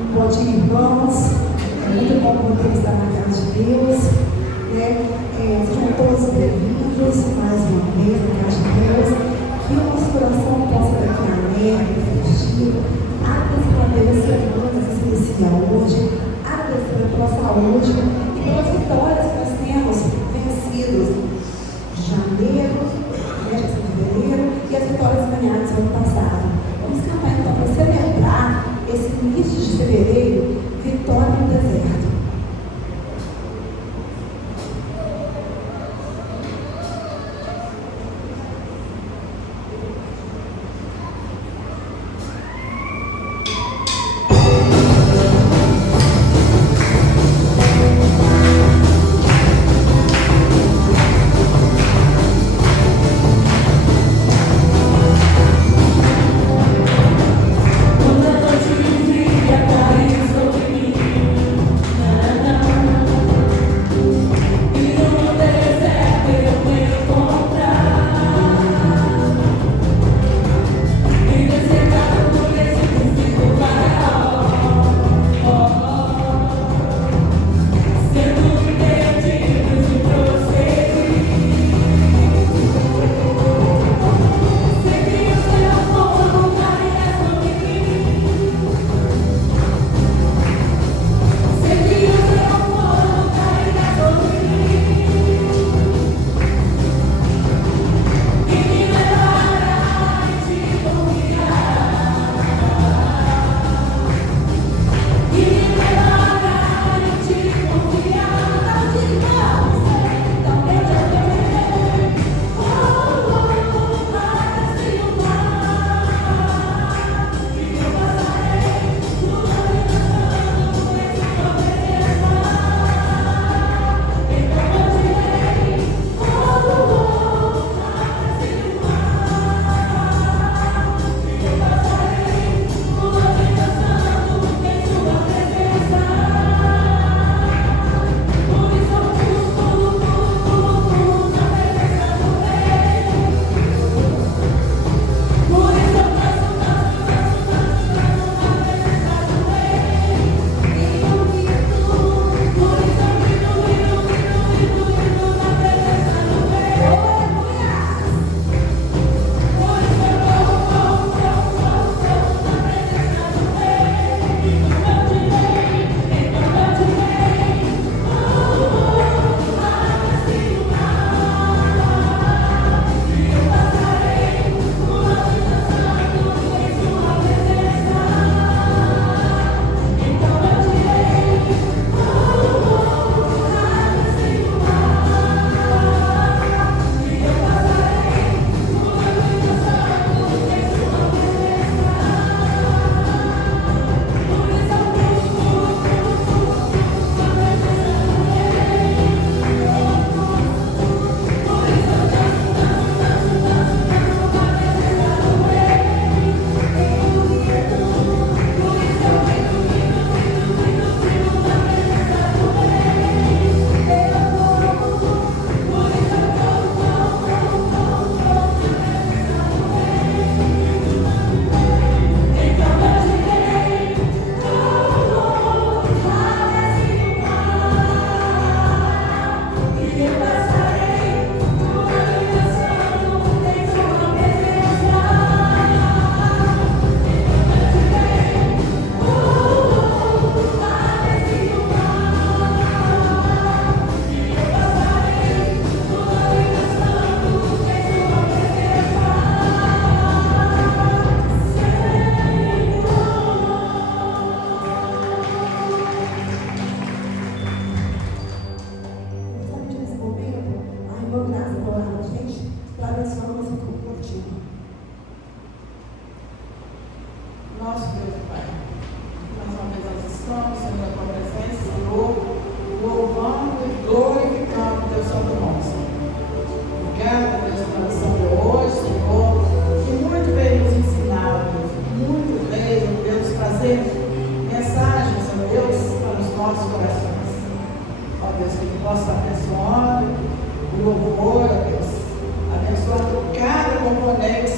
Bom dia, irmãos. É muito bom poder estar na casa de Deus. Sejam todos bem-vindos mais uma vez na casa de Deus. Que o nosso coração possa daqui alegre, festivo, agradecer essa semana especial hoje, agradecer pela saúde e pelas vitórias que nós temos vencido de janeiro, de fevereiro e as vitórias ganhadas no ano passado. Vamos cantar então para celebrar esse início de fevereiro, vitória no deserto.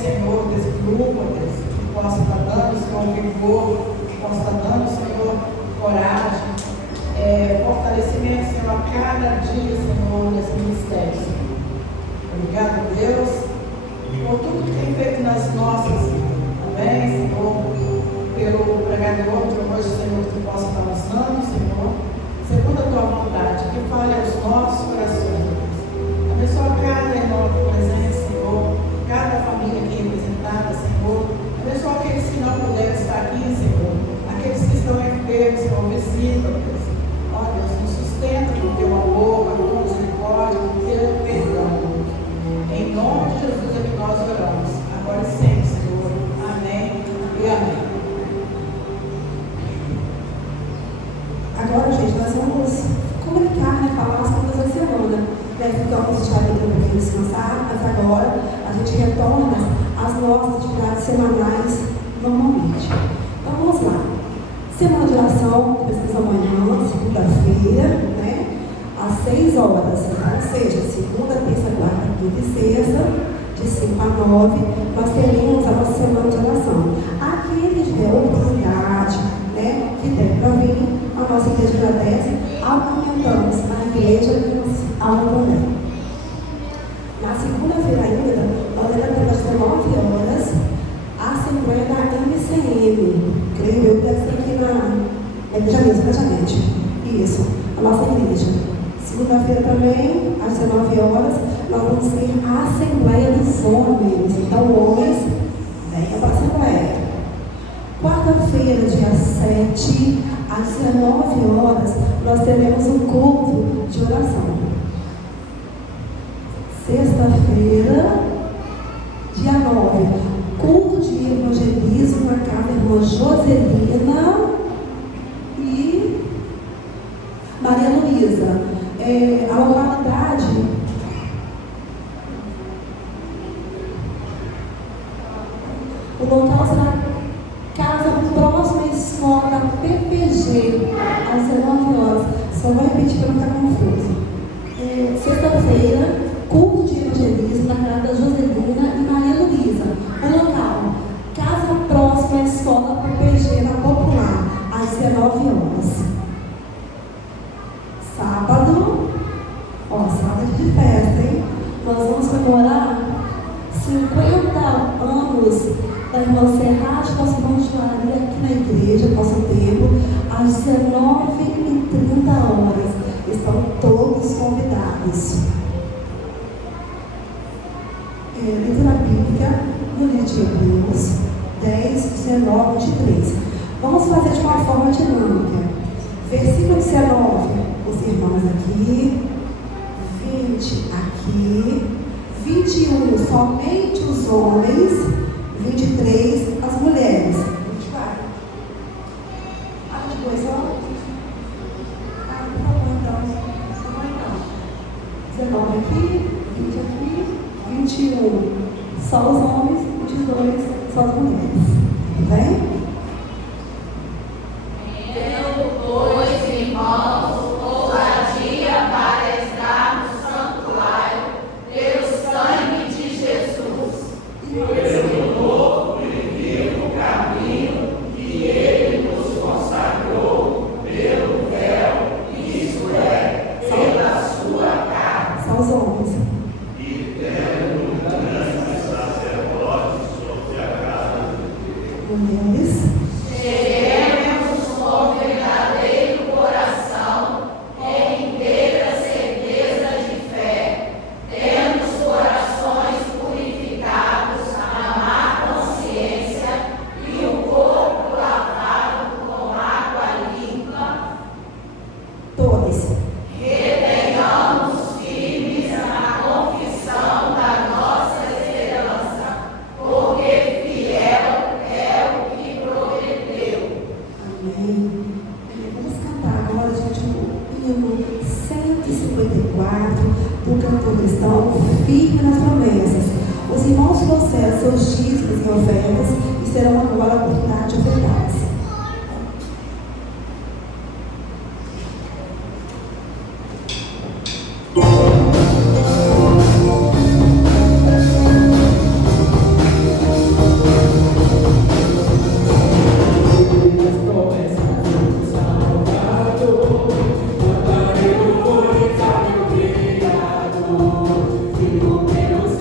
Senhor, desse grupo, Deus, que possa estar dando, Senhor, louvor, que possa estar dando, Senhor, Obrigado, Deus, por tudo que tem feito nas nossas também, Senhor, pelo pregador que hoje, Senhor, que possa estar usando, Senhor, segundo a tua vontade, que fale aos nossos corações. Abençoa cada irmão aqui presente, Senhor, cada família aqui representada, Senhor. Abençoa aqueles que não puderam estar aqui, Senhor. Aqueles que estão enfermos, Senhor, visita, Deus. Ó Deus, nos sustenta com o teu amor, com a tua misericórdia, com o teu perdão. Em nome de Jesus é que nós oramos. Agora e sempre, Senhor. Amém e amém. Agora, gente, nós vamos comunicar, né, falar as contas da semana. Ficamos de estar tentando aqui descansar, mas agora a gente retorna às nossas atividades semanais normalmente. Então vamos lá. Semana de oração, começamos amanhã, segunda-feira, né, às 6 horas. Ou seja, segunda, terça, quarta, quinta e sexta, de 5 a 9, nós teremos a nossa semana de oração. Aquele que tiver oportunidade, né, que der para vir, a nossa igreja agradece, aumentamos a igreja e nos aula também. Na segunda-feira ainda, nós ainda temos às 19 horas a Assembleia da MCM. Creio eu que deve ser aqui na igreja mesmo, praticamente. Isso, a nossa igreja. Segunda-feira também, às 19 horas, nós vamos ter a Assembleia dos Homens. Então, homens, venham para a Assembleia. Quarta-feira, dia 7, às 19 horas, nós teremos um culto de oração. Sexta-feira, dia 9, culto de evangelismo na casa da irmã Joselina e Maria Luísa. A localidade o local será casa próxima à escola da PPG, às 19 horas. Só vou repetir para não ficar confuso. Sexta-feira, culto de evangelismo na casa da Joselina e Maria Luísa. O local, casa próxima à escola PPG na Popular, às 19 horas. Sábado, sábado de festa, hein? Nós vamos comemorar 50 anos da irmã Serrate, nosso irmão Joaria, aqui na igreja, nosso templo, às 19h30. Estão todos convidados. Leitura bíblica no livro de Hebreus 10, 19, 23. Vamos fazer de uma forma dinâmica. Versículo 19, os irmãos aqui, 20 aqui, 21, somente os homens, 23, as mulheres. 24. Ah, 22 só? Ah, por favor, então. 19 aqui, 20 aqui, 21, só os homens, 22, só as mulheres. Tudo bem? Filho meu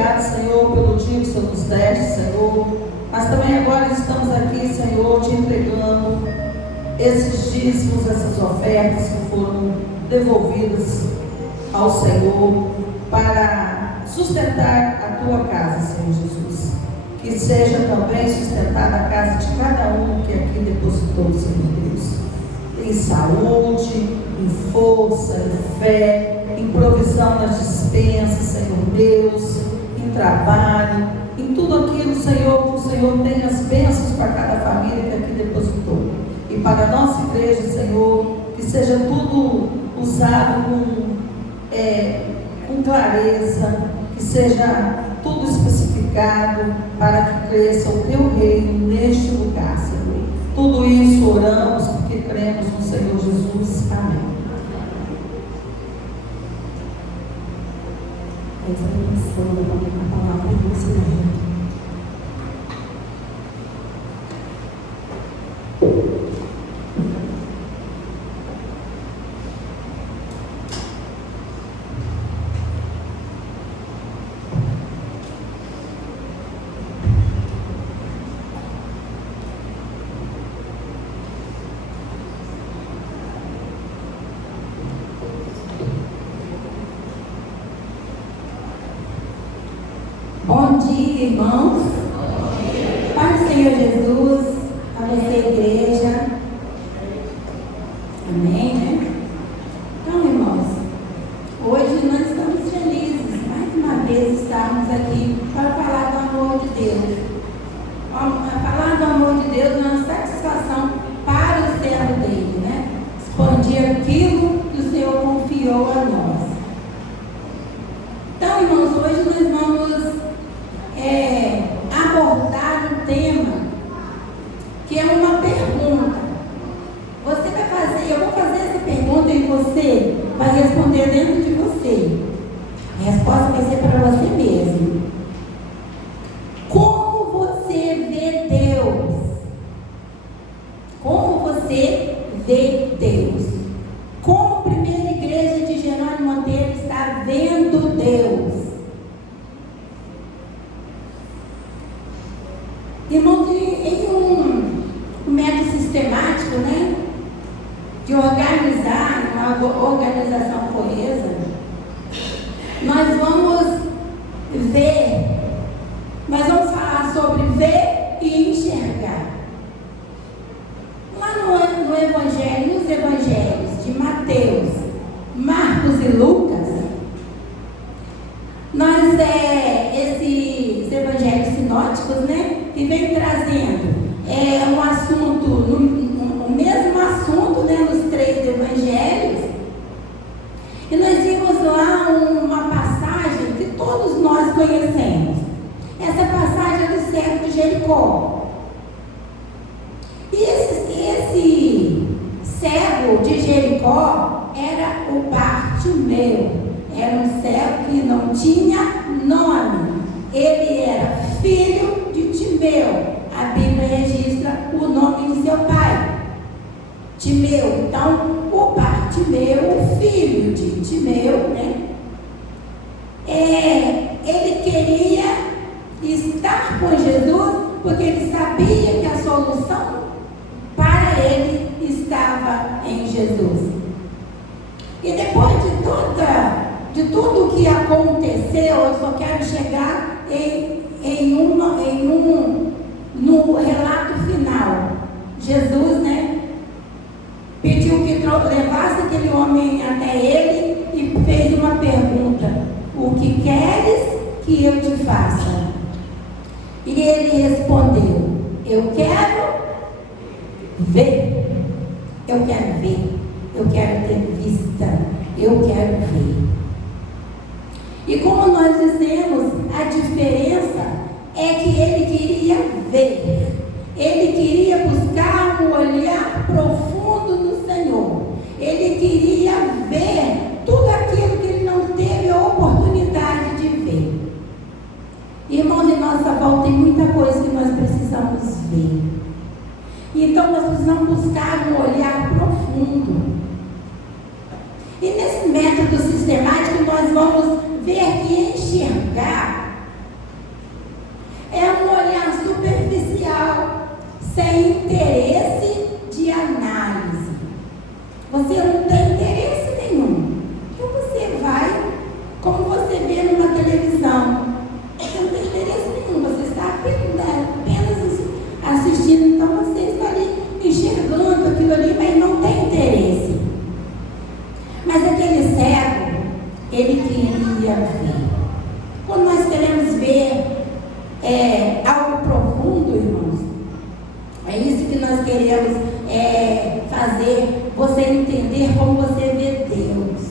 obrigado, Senhor, pelo dia que o Senhor nos deste, Senhor. Mas também agora estamos aqui, Senhor, te entregando esses dízimos, essas ofertas que foram devolvidas ao Senhor para sustentar a tua casa, Senhor Jesus. Que seja também sustentada a casa de cada um que aqui depositou, Senhor Deus. Em saúde, em força, em fé, em provisão nas dispensas, Senhor Deus, em trabalho, em tudo aquilo, Senhor, que o Senhor tem as bênçãos para cada família que aqui depositou. E para a nossa igreja, Senhor, que seja tudo usado com clareza, que seja tudo especificado para que cresça o teu reino neste lugar, Senhor. Tudo isso oramos porque cremos no Senhor Jesus. Amém. Essa é a missão da palavra do Senhor. Bom dia, irmãos. Pai do Senhor Jesus, a você, igreja. Amém, né? Então, irmãos, hoje nós estamos felizes, mais uma vez, estarmos aqui para falar do amor de Deus. Falar do amor de Deus é uma satisfação para o servo dele, né? Expandir aquilo que o Senhor confiou a nós. Então, irmãos, hoje nós vamos abordar um tema que é uma pergunta. Você vai fazer, eu vou fazer essa pergunta e você vai responder dentro de você. A resposta vai ser para você mesmo. Como você vê Deus? Como você vê Deus? Como a primeira igreja de Jerônimo Monteiro está vendo Deus? Irmãos, em um método sistemático, né, de organizar, uma organização coesa, nós vamos falar sobre ver e enxergar. Lá no Evangelho, nos Evangelhos de Mateus, Marcos e Lucas, esses evangelhos sinóticos, né, que vem trazendo um assunto, o mesmo assunto, né, nos 3 evangelhos. E nós vimos lá uma passagem que todos nós conhecemos. Essa passagem é do cego de Jericó. E esse cego de Jericó era o Bartimeu. Era um cego que não tinha nome. Ele era filho de Timeu. A Bíblia registra o nome de seu pai, Timeu. Então, o Bartimeu, o filho de Timeu, né? Ele queria estar com Jesus porque ele sabia que a solução para ele estava em Jesus. E depois de tudo o que aconteceu, eu só quero chegar no relato final. Jesus, né, pediu que levasse aquele homem até ele e fez uma pergunta: o que queres que eu te faça? E ele respondeu: eu quero ver, eu quero ver, eu quero ter vista, eu quero ver. E como nós dizemos, a diferença é que ele queria ver, ele queria buscar um olhar profundo no Senhor, ele queria ver tudo aquilo que ele não teve a oportunidade de ver. Irmãos, em nossa volta tem muita coisa que nós precisamos ver. Então nós precisamos buscar um olhar profundo. E nesse método sistemático nós vamos ver que enxergar algo profundo, irmãos. É isso que nós queremos fazer, você entender como você vê Deus.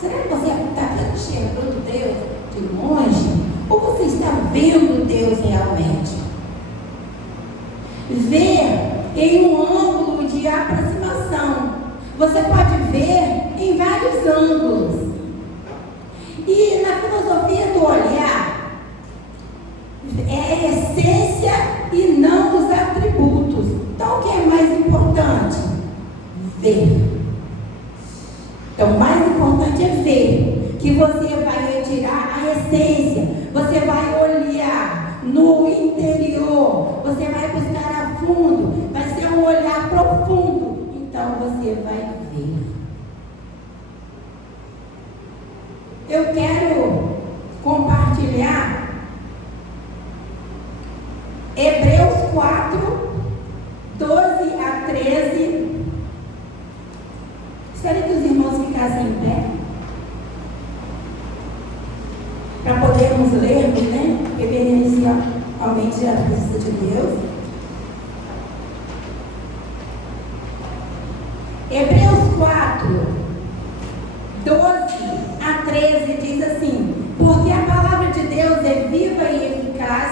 Será que você está enxergando Deus de longe? Ou você está vendo Deus realmente? Ver em um ângulo de aproximação. Você pode ver em vários ângulos. E na filosofia do olhar, é a essência e não os atributos. Então, o que é mais importante? Ver. Então, o mais importante é ver, que você vai retirar a essência, você vai olhar no interior, você vai buscar a fundo, vai ser um olhar profundo, então você vai ver. Eu quero compartilhar Hebreus 4, 12 a 13. Gostaria que os irmãos ficassem em pé, para podermos ler, né? Reverencialmente a presença de Deus. Hebreus 4, 12 a 13 diz assim: porque a palavra de Deus é viva e eficaz,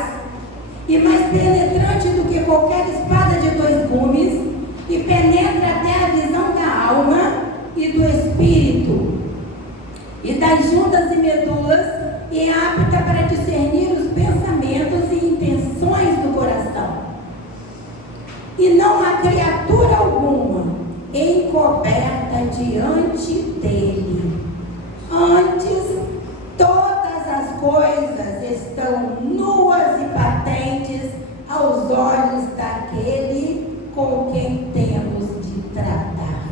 e mais penetrante do que qualquer espada de dois gumes, e penetra até a visão da alma e do espírito, e das juntas e medulas, e é apta para discernir os pensamentos e intenções do coração. E não há criatura alguma encoberta diante dele. Antes, todas as coisas estão nuas e patentes aos olhos daquele com quem temos de tratar.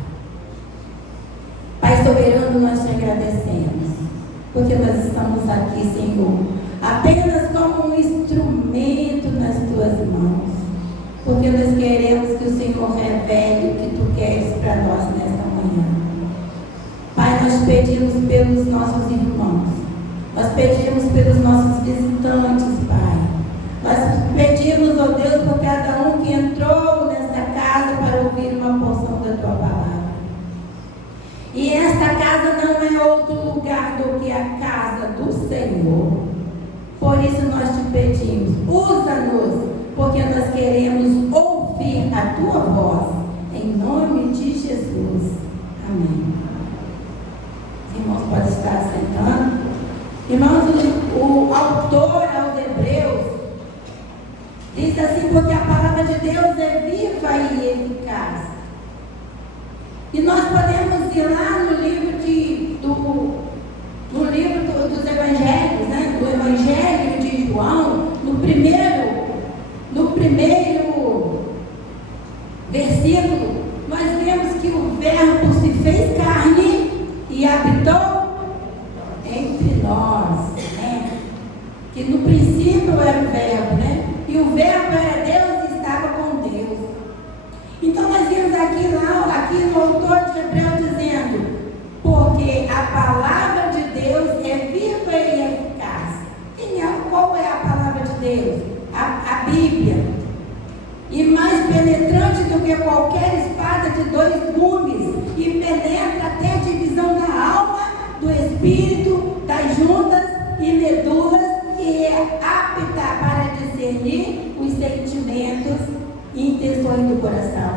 Pai soberano, nós te agradecemos, porque nós estamos aqui, Senhor, apenas como um instrumento nas tuas mãos, porque nós queremos que o Senhor revele o que tu queres para nós nesta manhã. Pai, nós pedimos pelos nossos irmãos, nós pedimos pelos nossos visitantes, Pai. Nós pedimos, ó Deus, por cada um que entrou nesta casa para ouvir uma porção da tua palavra. E esta casa não é outro lugar do que a casa do Senhor. Por isso nós te pedimos, usa-nos, porque nós queremos ouvir a tua voz. Em nome de Jesus. Amém. Os irmãos podem estar sentando. Irmãos, o autor aos Hebreus diz assim: porque a palavra de Deus é viva e eficaz. E nós podemos ir lá no livro dos evangelhos, né? Do Evangelho de João, no primeiro versículo, nós vemos que o Verbo se fez carne e habitou entre nós, né? Que no princípio era o Verbo, né? E o Verbo era Deus e estava com Deus. Então nós vimos aqui no autor de Hebreus dizendo: porque a palavra de Deus é viva e eficaz. Qual é a palavra de Deus? A Bíblia. E mais penetrante do que qualquer espada de dois gumes, e penetra até a divisão da alma, do espírito, das juntas e medulas, e é apta para discernir os sentimentos e intenções do coração.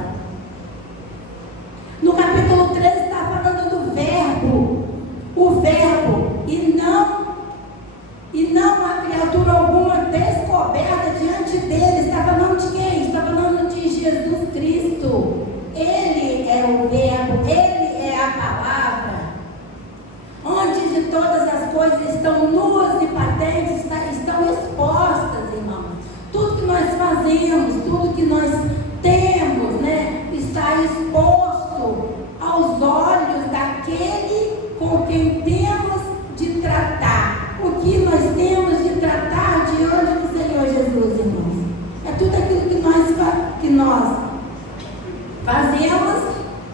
No capítulo 13 está falando do Verbo, o Verbo, e não há criatura alguma descoberta diante dele. Está falando de quem? Está falando de Jesus Cristo. Ele é o Verbo, ele é a palavra. Antes de todas as coisas estão nuas e patentes, estão expostas, irmãos. Tudo que nós fazemos, tudo que nós temos, né, está exposto aos olhos daquele com quem temos de tratar. O que nós temos de tratar diante do Senhor Jesus, irmãos? É tudo aquilo que nós fazemos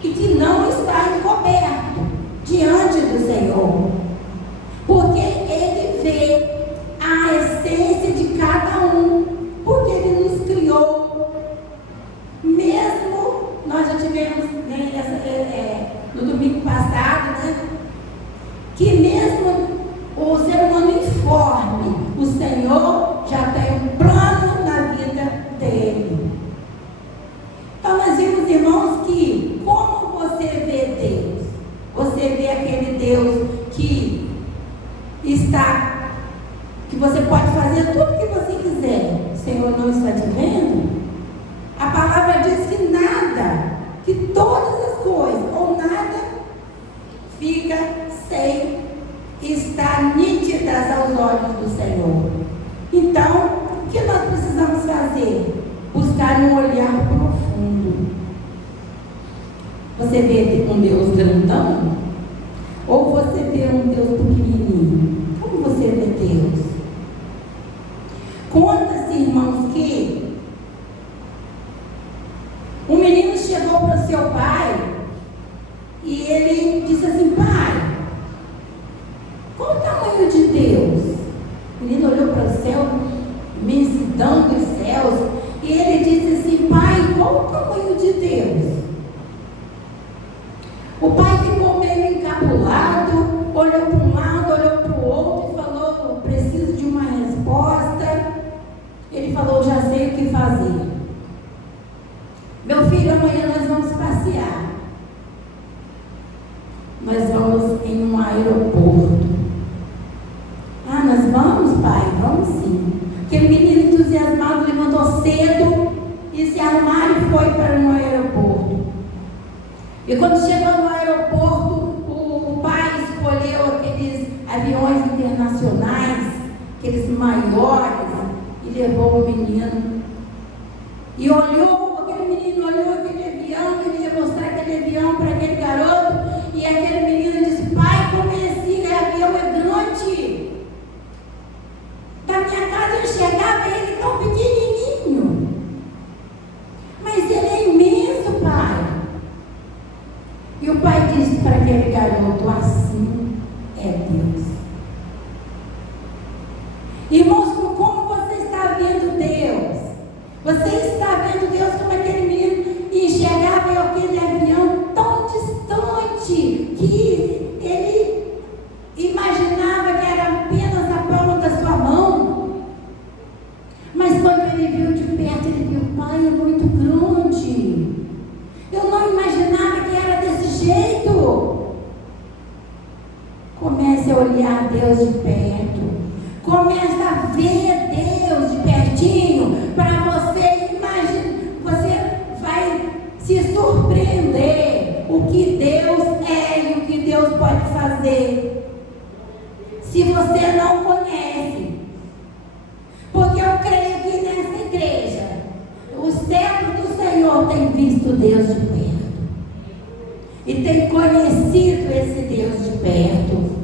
e que não está encoberto diante do Senhor. Porque Ele vê a essência de cada um. Você vê um Deus grandão? Ou você vê um Deus pequenininho? Como você vê Deus? Conta-se, irmãos, que um menino chegou para o seu pai e ele disse assim: pai, qual o tamanho de Deus? O menino olhou para o céu, imensidão dos céus, e ele disse assim: pai, qual o tamanho de Deus? O pai ficou meio encabulado, olhou para um lado, olhou para o outro e falou: preciso de uma resposta. Ele falou: já sei o que fazer. Meu filho, amanhã nós vamos passear. Nós vamos em um aeroporto. Ah, nós vamos, pai? Vamos sim. Aquele menino entusiasmado levantou cedo e se arrumaram e foi para um aeroporto. E quando chegou no aeroporto, o pai escolheu aqueles aviões internacionais, aqueles maiores, e levou o menino. E olhou, aquele menino olhou aquele avião, queria mostrar aquele avião para aquele garoto, e aquele menino disse: pai, como esse avião é grande. Da minha casa eu enxergava ele tão pequenininho. Mas ele é imenso, pai. E o pai disse para aquele garoto: assim é Deus. Irmãos, como você está vendo Deus? Você está vendo Deus como aquele menino e enxergava aquele avião tão distante que ele imaginava que era apenas a palma da sua mão. Mas quando ele viu de perto, ele viu: pai, é muito grande. Eu não imaginava que era desse jeito. Comece a olhar Deus de perto. Comece a ver Deus de pertinho, para você imaginar. Você vai se surpreender o que Deus é e o que Deus pode fazer. Se você não conhece. Porque eu creio que nessa igreja o servo do Senhor tem visto Deus de perto e tem conhecido esse Deus de perto.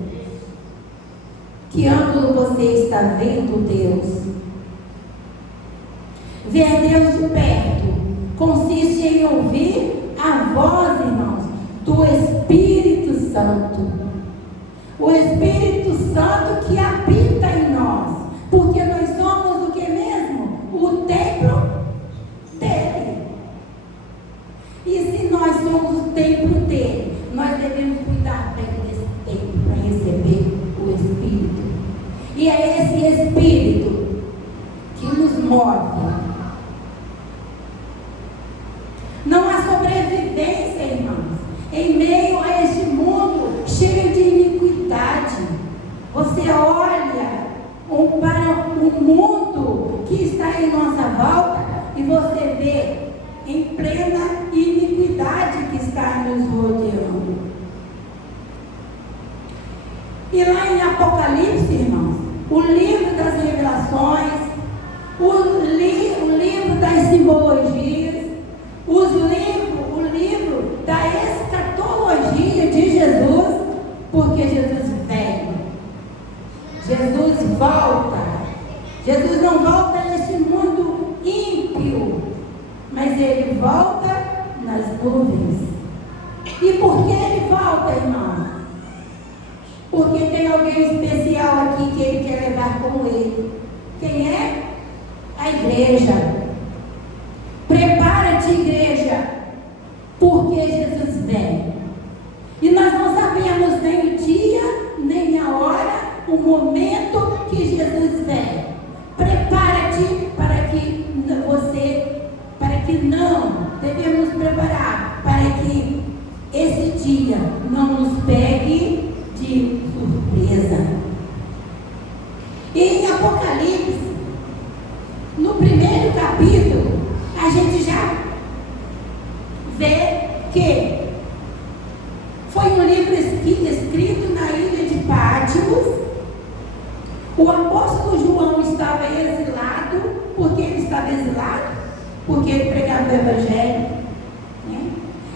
Que ângulo você está vendo Deus? Ver Deus de perto consiste em ouvir a voz, irmãos, do Espírito Santo. O Espírito Santo que habita em nós, porque nós somos o que mesmo? O templo dele. E se nós somos o templo dele, nós devemos cuidar bem desse templo para receber o Espírito. E é esse Espírito que nos move. Não há sobrevivência, irmãos, em meio a este mundo cheio de iniquidade. Você olha para o mundo que está em nossa volta e você vê em plena iniquidade que está nos rodeando. E lá em Apocalipse, irmãos, o livro das revelações, o livro das simbologias, o livro da escatologia de Jesus, porque Jesus vem, Jesus volta. Jesus não volta neste mundo ímpio, mas ele volta nas nuvens. E por que ele volta, irmão? Porque tem alguém especial aqui que ele quer levar com ele. Quem é? A igreja. Prepara-te, igreja, porque Jesus vem. E nós não sabemos nem o dia, nem a hora, o momento que Jesus vem. Prepara-te para que não devemos preparar, para que esse dia não nos pegue de surpresa. E em Apocalipse, no primeiro capítulo, a gente já vê que foi um livro escrito na ilha de Patmos. O apóstolo João estava exilado. Por que ele estava exilado? Porque ele pregava o evangelho, né?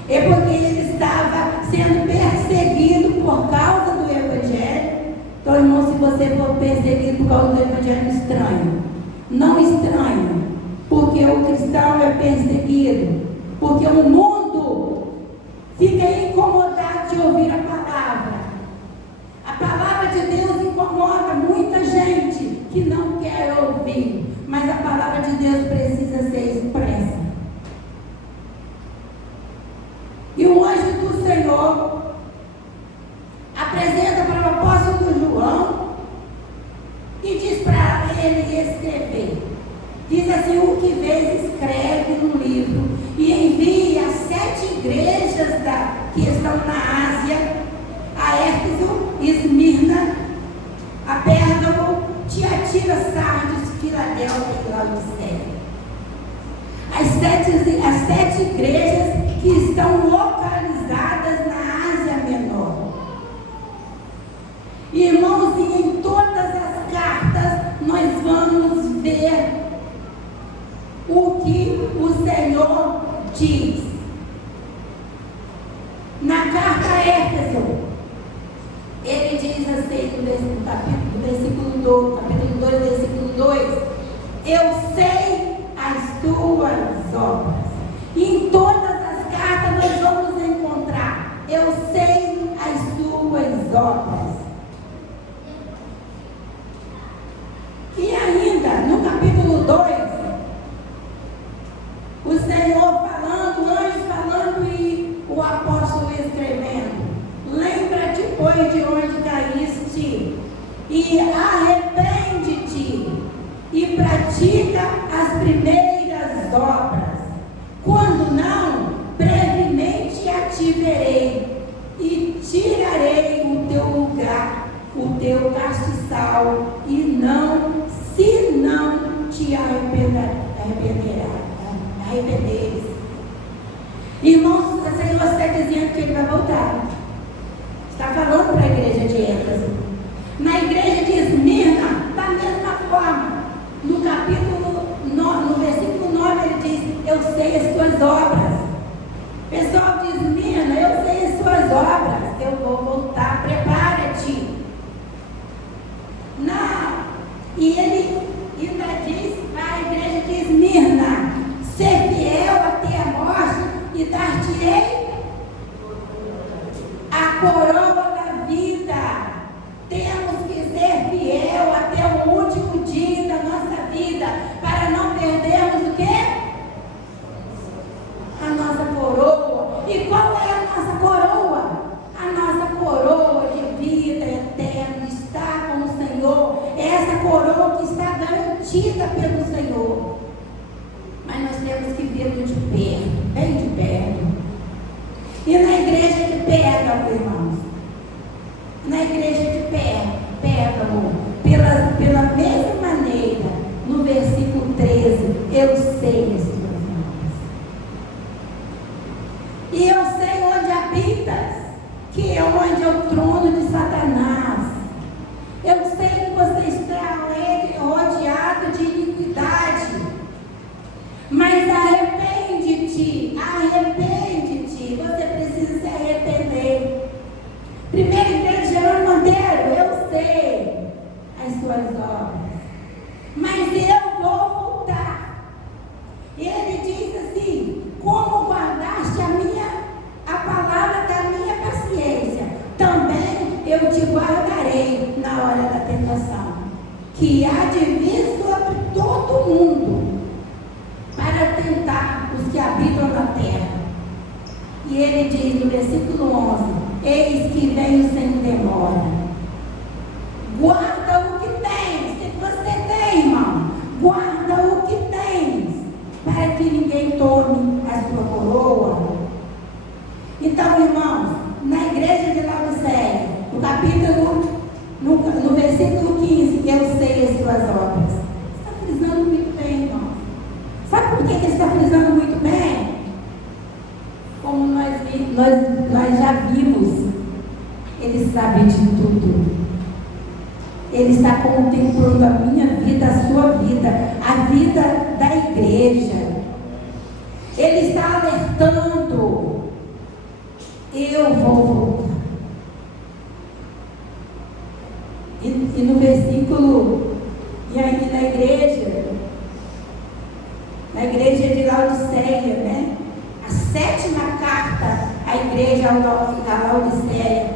É porque ele estava perseguido por causa do evangelho estranho. Não estranho, porque o cristão é perseguido, porque o mundo fica incomodado de ouvir a palavra. A palavra de Deus incomoda muita gente que não quer ouvir, mas a palavra de Deus precisa ser expressa. E o anjo do Senhor apresenta para o apóstolo João e diz para ele escrever. Diz assim: o que vês, escreve no livro e envie às 7 igrejas que estão na Ásia, a Éfeso, Esmirna, a Pérgamo, Tiatira, Sardes, Filadélfia e Laodiceia. As sete igrejas que estão localizadas na Ásia Menor. Irmãos, e em todas as cartas nós vamos ver o que o Senhor diz. Na carta a Éfeso, ele diz assim, no versículo 2, capítulo 2, versículo 2: eu sei as tuas obras. E em todas as cartas nós vamos encontrar: eu sei as tuas obras. E ainda, no capítulo 2, o Senhor falando, o anjo falando e o apóstolo escrevendo: lembra depois de onde caíste e arrepende-te e pratica as primeiras obras. Quando não, brevemente a te verei e tirarei o teu lugar, o teu castiçal, e não, se não te arrependeres. Irmãos, o Senhor está dizendo que ele vai voltar. Está falando para a igreja de Éfeso. Na igreja de Esmirna, da mesma forma, no capítulo 9, no versículo 9, ele diz: eu sei as tuas obras. Pessoal de Esmirna, eu sei as tuas obras, eu vou voltar, prepara-te. E ele ainda diz para a igreja de Esmirna: ser fiel até a morte e dar-te-ei a coroa da vida. Temos que ser fiel até o último dia da nossa vida, para não perdermos o quê? A nossa coroa. E qual é a nossa coroa? A nossa coroa de vida eterna está com o Senhor. É essa coroa que está garantida pelo Senhor. Mas nós temos que vê-lo de perto, bem de perto. E na igreja de Pérgamo, irmãos, na igreja de Pérgamo, pela mesma maneira, no versículo 13, eu sei as tuas obras. E eu sei onde habitas, que é onde é o trono de Satanás. Eu sei que você está rodeado de iniquidade. Mas arrepende-te, você precisa se arrepender. Primeira igreja, Jerônimo Monteiro, eu sei as suas obras, mas eu vou voltar. E ele diz assim: como guardaste a palavra da minha paciência, também eu te guardarei na hora da tentação, que há de vir sobre todo mundo, para tentar os que habitam na terra. E ele diz no versículo 11: eis que venho sem demora. Guarda o que tens. O que você tem, irmão? Guarda o que tens, para que ninguém tome a sua coroa. Então, irmãos, na igreja de Laodiceia, no capítulo, no versículo 15, eu sei as suas obras. Está frisando muito bem, irmão. Sabe por que ele está frisando muito bem? Como nós já vimos, ele sabe de tudo. Ele está contemplando a minha vida, a sua vida, a vida da igreja. Ele está alertando: eu vou voltar. E no versículo na igreja de Laodiceia, né? A 7ª carta à igreja da Laodiceia.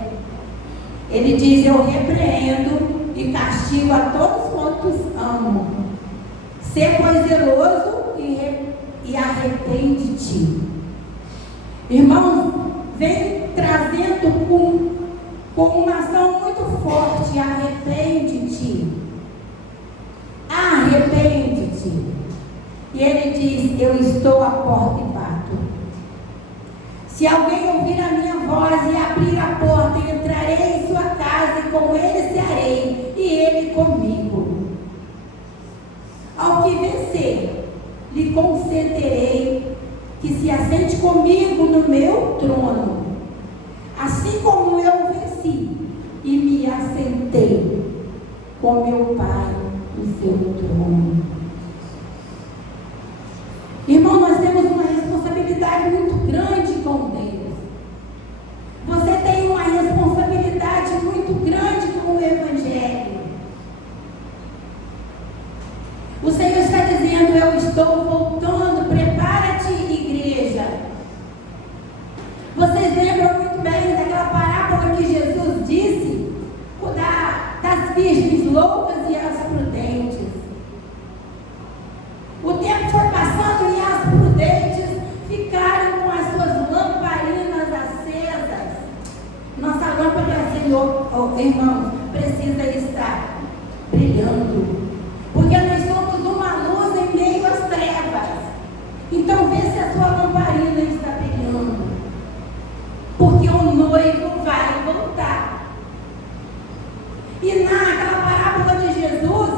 Ele diz: eu repreendo e castigo a todos quantos amo. Sê, pois, zeloso e arrepende-te. Irmãos, vem trazendo com uma ação muito forte: arrepende-te. Arrepende-te. E ele diz: eu estou à porta e bato. Se alguém ouvir a minha voz e abrir a porta, entrarei em sua casa e com ele cearei, e ele comigo. Ao que vencer, lhe concederei que se assente comigo no meu trono, assim como eu venci e me assentei com meu Pai no seu trono. Irmão, nós temos uma responsabilidade muito grande com Deus. Você tem uma responsabilidade muito grande com o Evangelho. O Senhor está dizendo: eu estou voltando, prepara-te, igreja. Vocês lembram muito bem daquela parábola que Jesus disse das virgens loucas e as prudentes. O tempo foi passando e as prudentes ficaram com as suas lamparinas acesas. Nossa lâmpada, Senhor, irmãos, precisa estar brilhando, porque nós somos uma luz em meio às trevas. Então vê se a sua lamparina está brilhando, porque o noivo vai voltar. E naquela parábola de Jesus,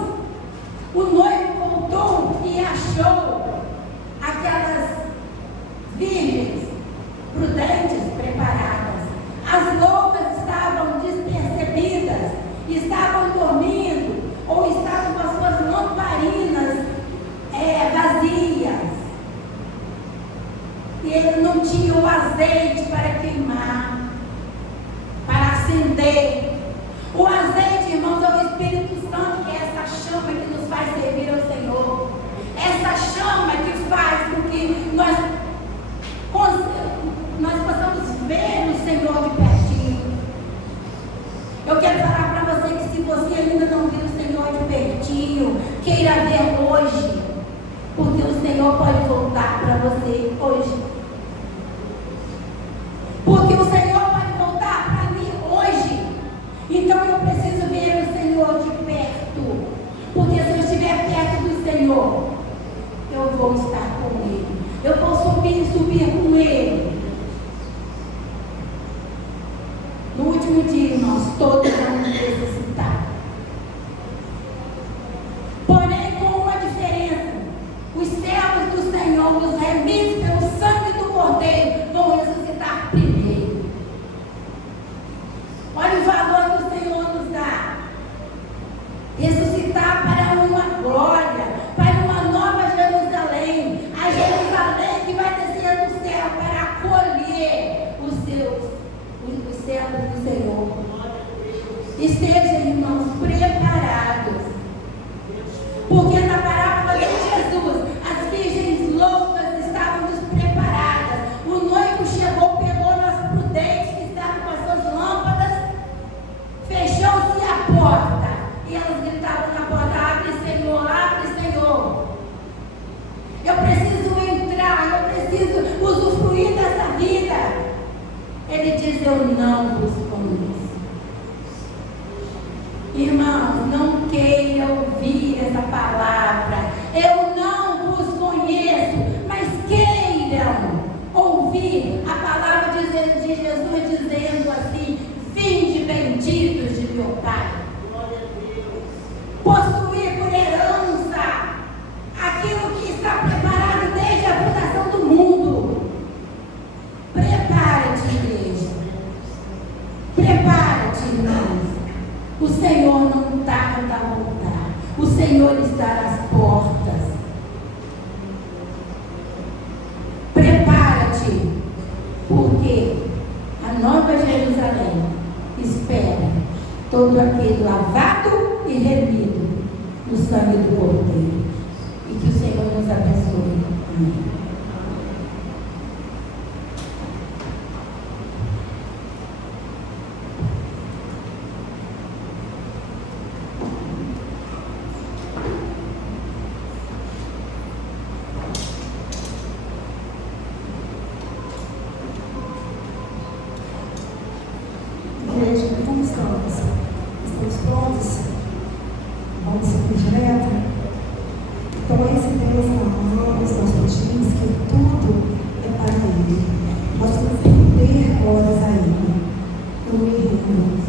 o noivo voltou e achou aquelas virgens prudentes preparadas. As loucas estavam despercebidas, estavam dormindo ou estavam com as suas lamparinas vazias. E ele não tinha o azeite para queimar, para acender. O azeite, irmãos, é o Espírito Santo, que é essa chama que nos faz servir ao Senhor. Essa chama que faz com que nós possamos ver o Senhor de pertinho. Eu quero falar para você que se você ainda não viu o Senhor de pertinho, queira ver hoje, porque o Senhor pode voltar para você hoje. Porque o Senhor pode voltar para mim hoje. Então eu preciso ver o Senhor de perto, porque se eu estiver perto do Senhor, eu vou estar com Ele, eu vou subir com Ele. No último dia, irmãos, todos vamos necessitar. Porém, com uma diferença: os servos do Senhor, os remidos pelo sangue do Cordeiro, vão ressuscitar primeiro. Olha o valor que o Senhor nos dá. Ressuscitar para uma glória, para uma nova Jerusalém. A Jerusalém que vai descer do céu para acolher os servos do Senhor. Estejam, irmãos, preparados. Porque na parábola de Jesus, as virgens loucas estavam despreparadas. O noivo chegou, pegou nas prudentes que estavam com as suas lâmpadas, fechou-se a porta. E elas gritavam na porta: abre, Senhor, abre, Senhor. Eu preciso entrar, eu preciso usufruir dessa vida. Ele diz: eu não vos conheço. Irmãos, não queira ouvir essa palavra. Eu não vos conheço, mas queiram ouvir a palavra de Jesus dizendo assim: vinde benditos de meu Pai. Possuir por herança aquilo que está preparado desde a fundação do mundo. Prepara-te, igreja. Prepara-te, irmãos. O Senhor não tarda a voltar. O Senhor está às portas. Prepara-te, porque a nova Jerusalém espera todo aquele lavado e remido no sangue do Cordeiro. E que o Senhor nos abençoe. Então, esse Deus que amamos, nós pedimos que tudo é para Ele. Nós precisamos render glórias a Ele. Eu me rendo.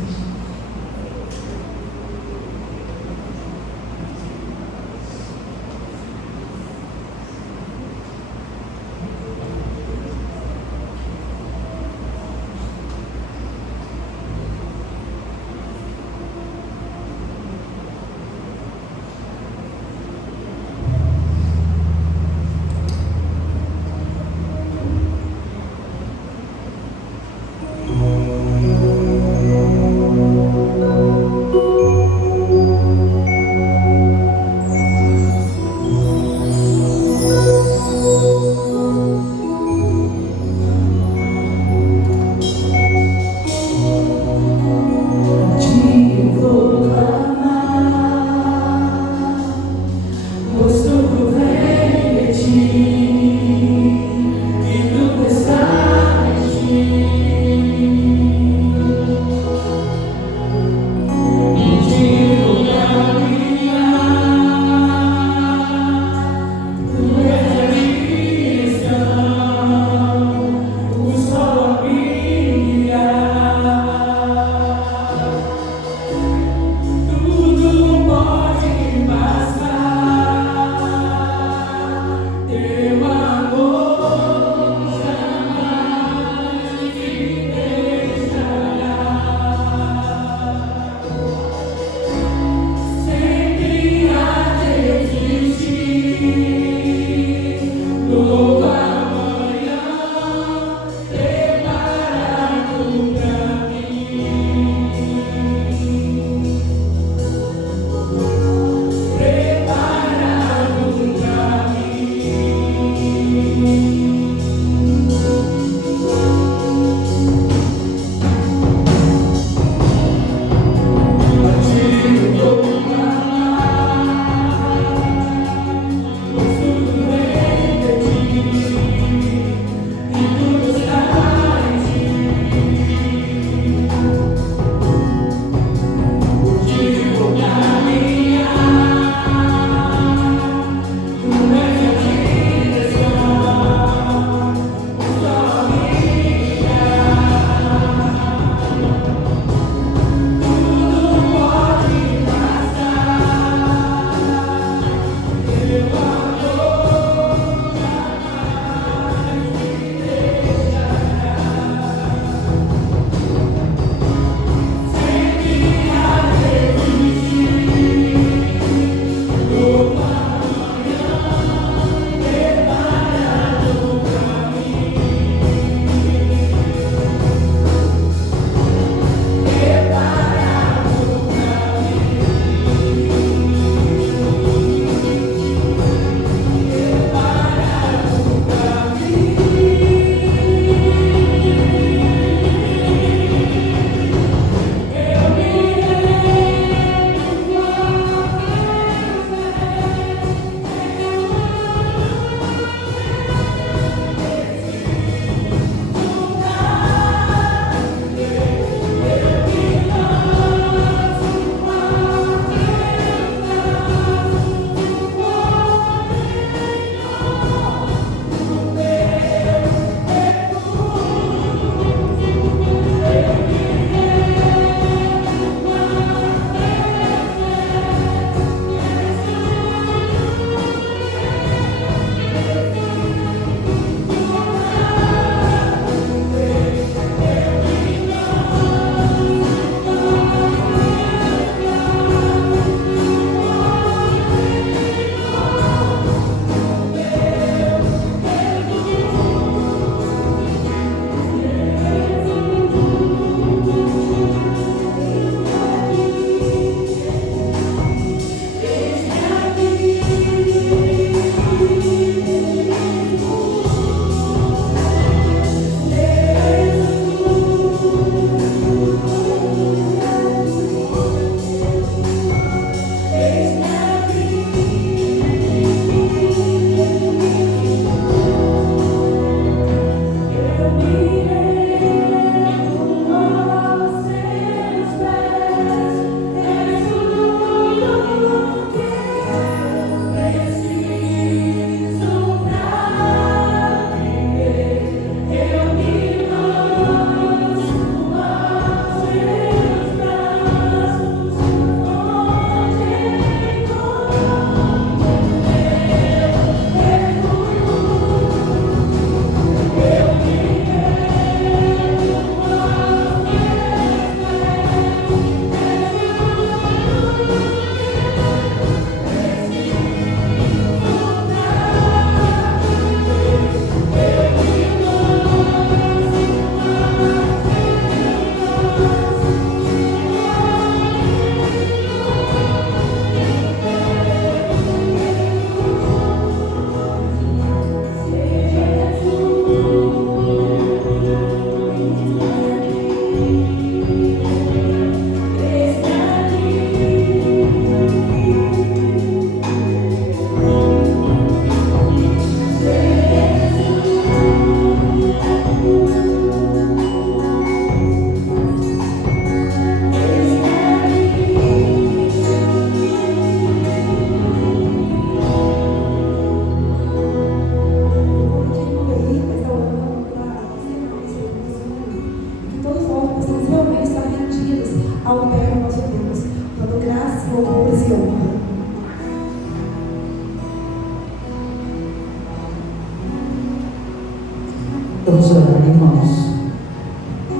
Vamos orar, irmãos.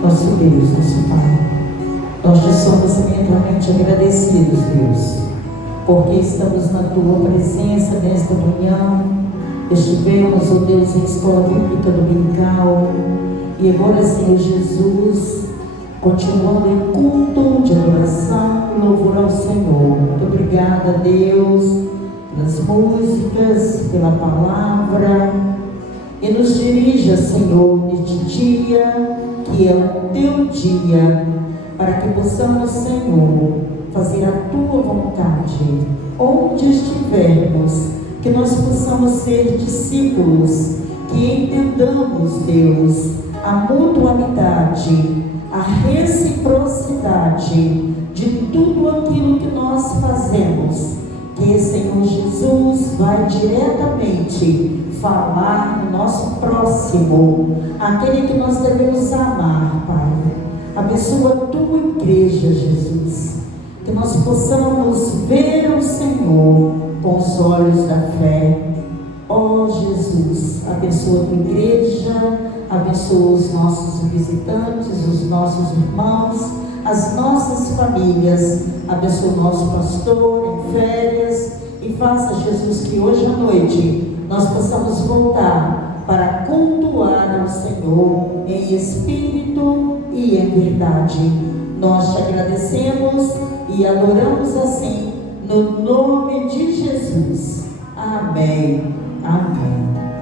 Nosso Deus, nosso Pai, nós te somos imensamente agradecidos, Deus, porque estamos na tua presença nesta manhã. Estivemos, ó Deus, em escola bíblica dominical, e agora, Senhor Jesus, continuando em culto de adoração e louvor ao Senhor. Muito obrigada, Deus, pelas músicas, pela palavra, e nos dirija, Senhor, neste dia, que é o teu dia, para que possamos, Senhor, fazer a tua vontade, onde estivermos, que nós possamos ser discípulos, que entendamos, Deus, a mutualidade, a reciprocidade de tudo aquilo que nós fazemos, que, Senhor Jesus, vai diretamente falar no nosso próximo, aquele que nós devemos amar, Pai. Abençoa a tua igreja, Jesus, que nós possamos ver o Senhor com os olhos da fé. Ó Jesus, abençoa a tua igreja, abençoa os nossos visitantes, os nossos irmãos, as nossas famílias, abençoa o nosso pastor em férias, e faça, Jesus, que hoje à noite nós possamos voltar para cultuar ao Senhor em espírito e em verdade. Nós te agradecemos e adoramos assim, no nome de Jesus. Amém. Amém.